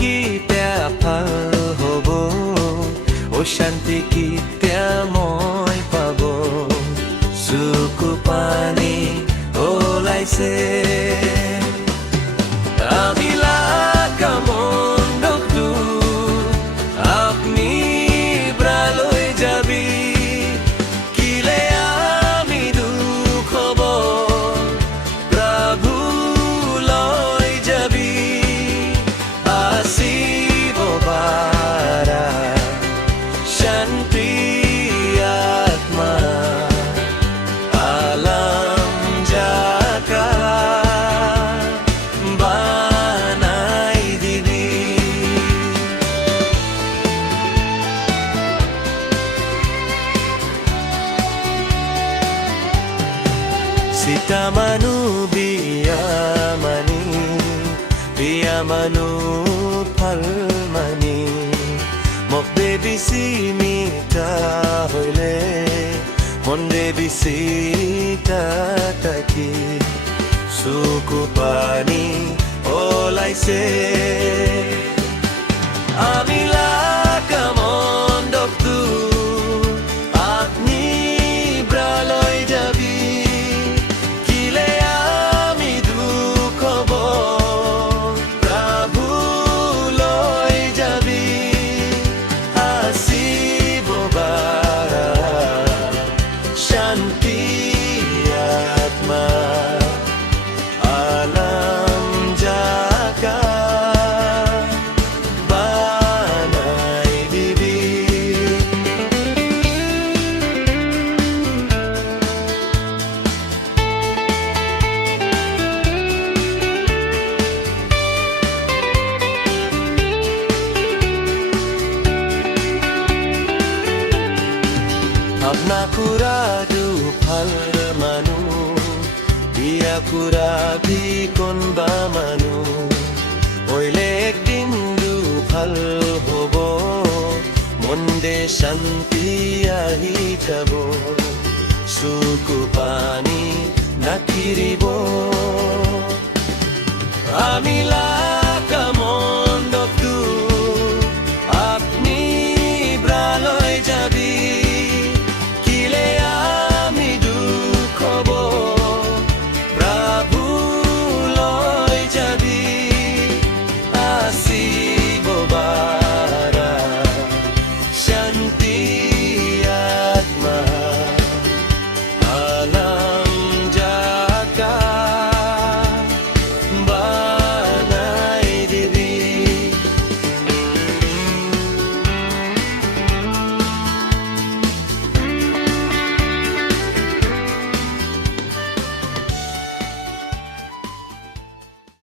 কেতিয়া ভাল হ'ব, শান্তি কেতিয়া মই পাব, চকু পানী ওলাইছে। আমি লাগা মণ্ডপটো আপনি ব্ৰালৈ যাবি, কিলে আমি দুখ হ'ব প্ৰভু লৈ যাবি, আসিব বাৰা শান্তি আত্মা আলম জাকা বানাই দিবি। সীতা মানু বিয়া মানু ভাল মানি, মোক দেবী চিমিতা হইলে মন দেবী সীতা তাকি, চকু পানী ওলাইছে। আমি লাগা মণ্ডপটো আপনি ব্ৰালৈ যাবি, কিলে আমি দুখ হ'ব প্ৰভু লৈ যাবি, আসিব বাৰা শান্তি আত্মা আলম জাকা বানাই দিবি। ভাবনা কুৰা দুফাল মানুহ, বিয়া কুৰা ভি কোনবা মানুহ, হইলে একদিন দুফাল হ'ব, মন্দে শান্তি আহি যাব, চকু পানী নাকিৰিব। আমি